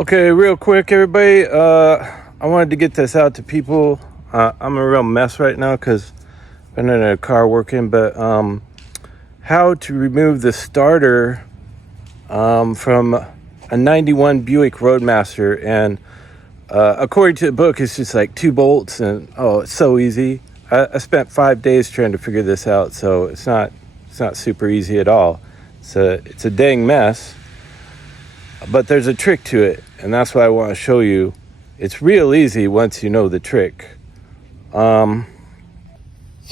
Okay, real quick, everybody. I wanted to get this out to people. I'm a real mess right now because I've been in a car working. But how to remove the starter from a '91 Buick Roadmaster, and according to the book, it's just like 2 bolts, and it's so easy. I spent 5 days trying to figure this out, so it's not super easy at all. It's a dang mess. But there's a trick to it, and that's what I want to show you. It's real easy once you know the trick. So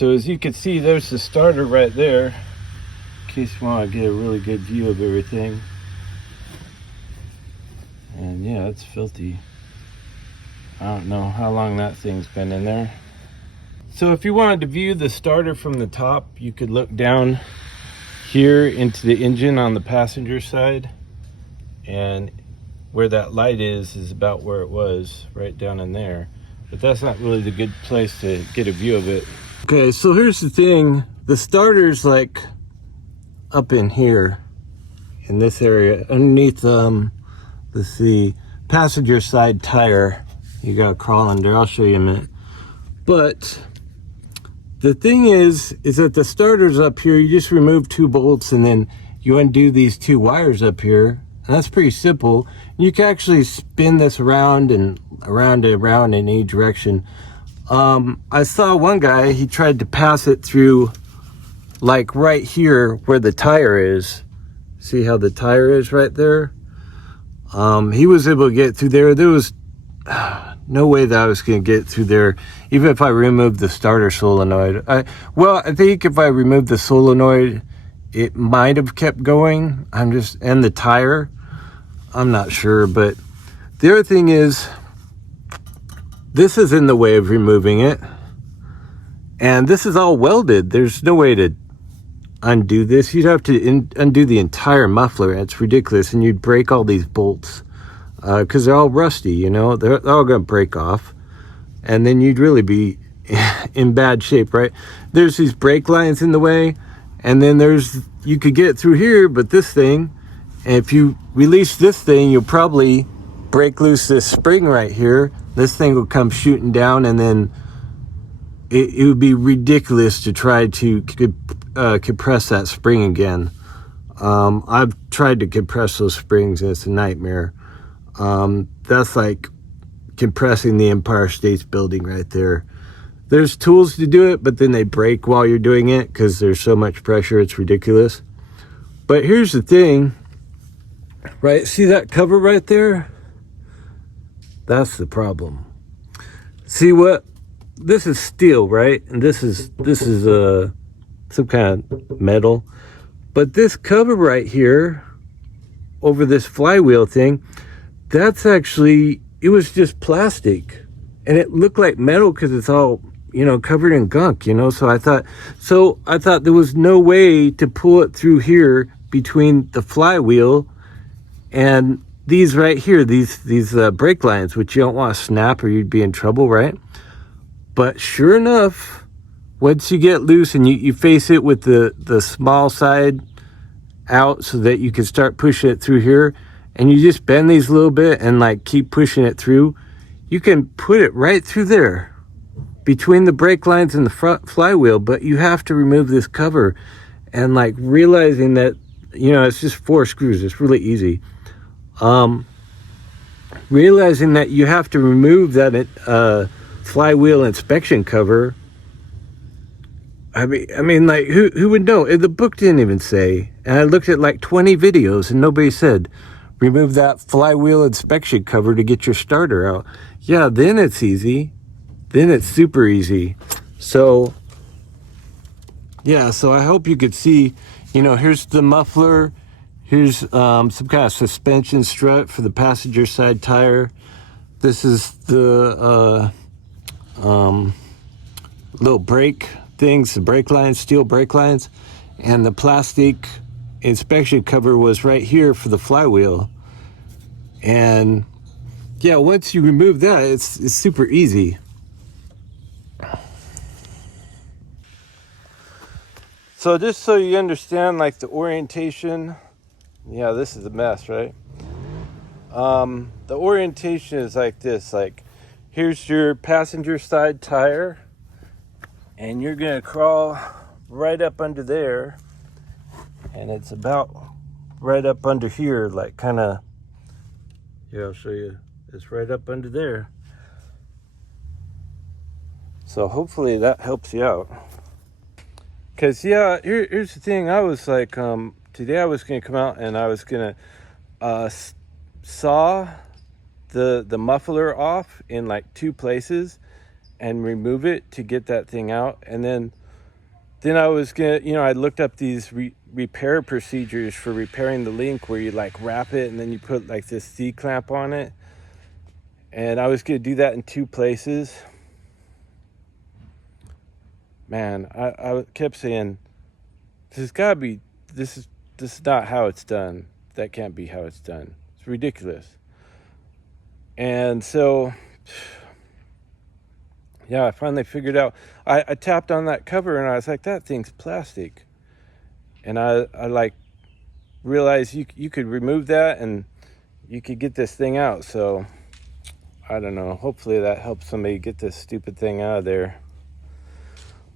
as you can see, there's the starter right there, in case you want to get a really good view of everything. And yeah, it's filthy. I don't know how long that thing's been in there. So if you wanted to view the starter from the top, you could look down here into the engine on the passenger side. And where that light is about where it was, right down in there. But that's not really the good place to get a view of it. Okay, so here's the thing. The starter's like up in here, in this area, underneath, let's see, passenger side tire. You gotta crawl under, I'll show you in a minute. But the thing is that the starter's up here. You just remove 2 bolts and then you undo these 2 wires up here. And that's pretty simple. You can actually spin this around and around in any direction. I saw one guy, he tried to pass it through like right here where the tire is. See how the tire is right there? He was able to get through there. There was no way that I was going to get through there, even if I removed the starter solenoid. I think if I removed the solenoid, it might have kept going. And the tire, I'm not sure. But the other thing is, this is in the way of removing it, and this is all welded. There's no way to undo this. You'd have to undo the entire muffler. It's ridiculous, and you'd break all these bolts because they're all rusty, you know. They're all going to break off, and then you'd really be in bad shape, right? There's these brake lines in the way, and then you could get through here, but this thing, and if you release this thing, you'll probably break loose this spring right here. This thing will come shooting down, and then it would be ridiculous to try to compress that spring again. I've tried to compress those springs, and it's a nightmare. That's like compressing the Empire State Building right there. There's tools to do it, but then they break while you're doing it because there's so much pressure. It's ridiculous. But here's the thing, right? See that cover right there? That's the problem. See what? This is steel, right? And this is some kind of metal. But this cover right here, over this flywheel thing, that's actually, it was just plastic. And it looked like metal because it's all, covered in gunk, So I thought there was no way to pull it through here between the flywheel and these right here, these brake lines, which you don't want to snap or you'd be in trouble, right? But sure enough, once you get loose and you face it with the small side out so that you can start pushing it through here, and you just bend these a little bit and like keep pushing it through, you can put it right through there between the brake lines and the front flywheel. But you have to remove this cover, and like realizing that, it's just 4 screws. It's really easy. Realizing that you have to remove that flywheel inspection cover. I mean, like, who would know? The book didn't even say. And I looked at like 20 videos and nobody said, remove that flywheel inspection cover to get your starter out. Yeah, then it's easy. Then it's super easy. So, yeah, so I hope you could see, here's the muffler. Here's some kind of suspension strut for the passenger side tire. This is the little brake things, the brake lines, steel brake lines. And the plastic inspection cover was right here for the flywheel. And yeah, once you remove that, it's super easy. So just so you understand, like, the orientation, yeah, this is a mess, right? The orientation is like this, like here's your passenger side tire, and you're gonna crawl right up under there, and it's about right up under here, like kind of, here, I'll show you, it's right up under there. So hopefully that helps you out. Because yeah, here's the thing, I was like, today I was gonna come out and I was gonna saw the muffler off in like 2 places and remove it to get that thing out. And then I was gonna, I looked up these repair procedures for repairing the link, where you like wrap it and then you put like this C-clamp on it. And I was gonna do that in 2 places. Man, I kept saying, this is not how it's done. That can't be how it's done. It's ridiculous. And so, yeah, I finally figured out. I tapped on that cover and I was like, that thing's plastic. And I like realized you could remove that and you could get this thing out. So I don't know. Hopefully that helps somebody get this stupid thing out of there.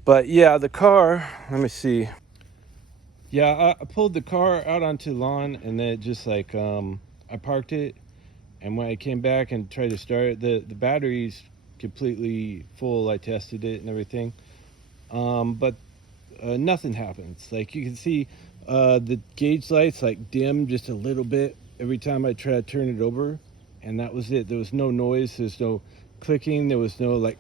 But yeah, the car, let me see. Yeah, I pulled the car out onto the lawn, and then it just like, I parked it, and when I came back and tried to start it, the battery's completely full. I tested it and everything. But nothing happens. Like you can see, the gauge lights like dim just a little bit every time I try to turn it over, and that was it. There was no noise, there's no clicking, there was no like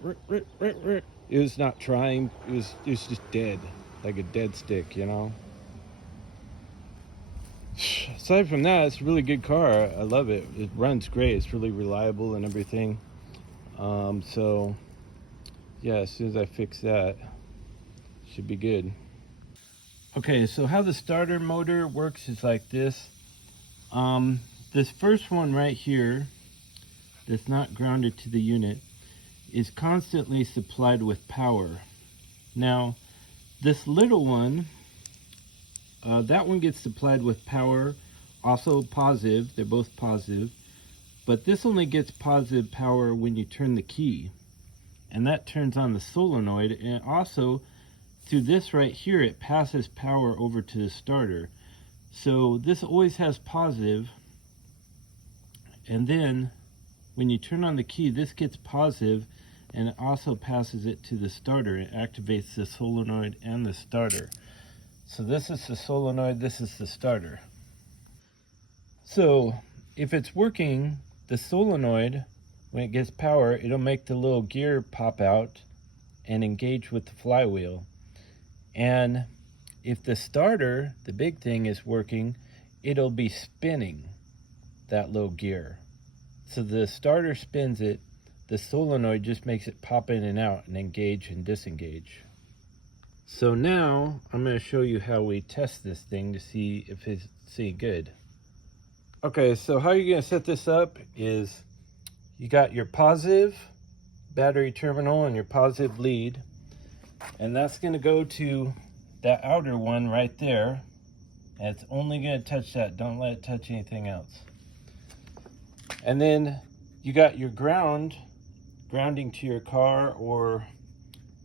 it was not trying, it was just dead, like a dead stick, Aside from that, it's a really good car. I love it. It runs great. It's really reliable and everything. So yeah, as soon as I fix that, should be good. Okay, so how the starter motor works is like this. This first one right here, that's not grounded to the unit, is constantly supplied with power. Now, this little one, that one gets supplied with power, also positive, they're both positive, but this only gets positive power when you turn the key, and that turns on the solenoid, and also through this right here, it passes power over to the starter. So this always has positive, and then when you turn on the key, this gets positive, and it also passes it to the starter. It activates the solenoid and the starter. So this is the solenoid, this is the starter. So if it's working, the solenoid, when it gets power, it'll make the little gear pop out and engage with the flywheel. And if the starter, the big thing, is working, it'll be spinning that little gear. So the starter spins it, the solenoid just makes it pop in and out and engage and disengage. So now I'm going to show you how we test this thing to see if it's any good. Okay, so how you're going to set this up is you got your positive battery terminal and your positive lead, and that's going to go to that outer one right there, and it's only going to touch that. Don't let it touch anything else. And then you got your grounding to your car or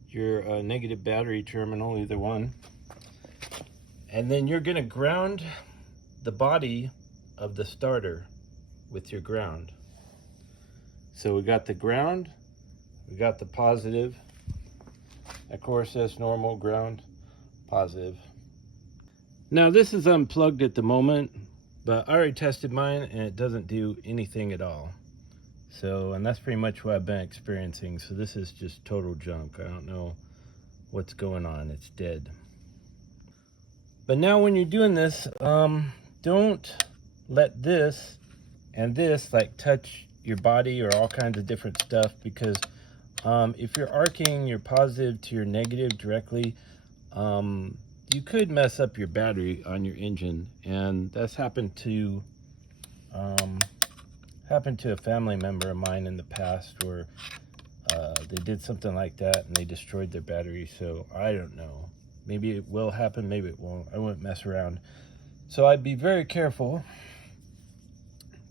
your negative battery terminal, either one. And then you're going to ground the body of the starter with your ground. So we got the ground, we got the positive. Of course, that's normal, ground, positive. Now this is unplugged at the moment, but I already tested mine and it doesn't do anything at all. So, and that's pretty much what I've been experiencing. So this is just total junk. I don't know what's going on. It's dead. But now when you're doing this, don't let this and this like touch your body or all kinds of different stuff, because if you're arcing your positive to your negative directly, you could mess up your battery on your engine. And that's happened to a family member of mine in the past, where they did something like that and they destroyed their battery. So I don't know, maybe it will happen, maybe it won't. I wouldn't mess around. So I'd be very careful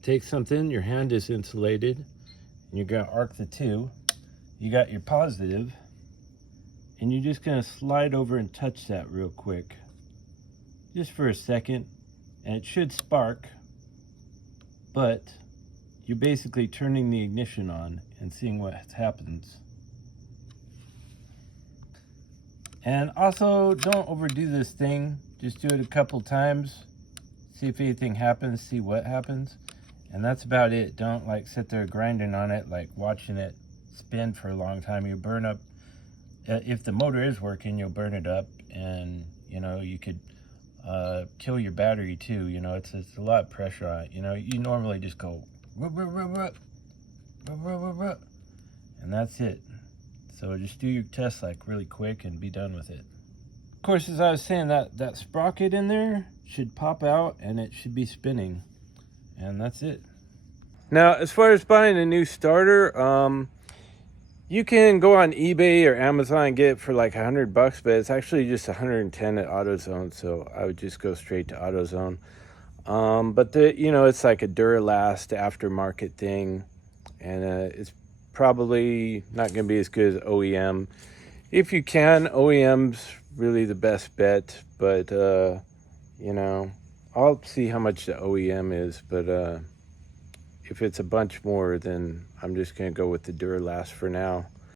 take something, your hand is insulated, and you're gonna arc the two. You got your positive, and you're just gonna slide over and touch that real quick, just for a second, and it should spark, but you're basically turning the ignition on and seeing what happens. And also, don't overdo this thing. Just do it a couple times, see if anything happens, see what happens, and that's about it. Don't like sit there grinding on it, like watching it spin for a long time. You'll burn up, if the motor is working, you'll burn it up, and you know, you could kill your battery too. You know, it's a lot of pressure on it. You know, you normally just go and that's it. So just do your test like really quick and be done with it. Of course, as I was saying, that sprocket in there should pop out and it should be spinning, and that's it. Now, as far as buying a new starter, you can go on eBay or Amazon and get it for like $100, but it's actually just 110 at AutoZone, so I would just go straight to AutoZone. But you know, it's like a Duralast aftermarket thing, and it's probably not going to be as good as OEM. If you can, OEM's really the best bet, but you know, I'll see how much the OEM is, but if it's a bunch more, then I'm just going to go with the Duralast for now.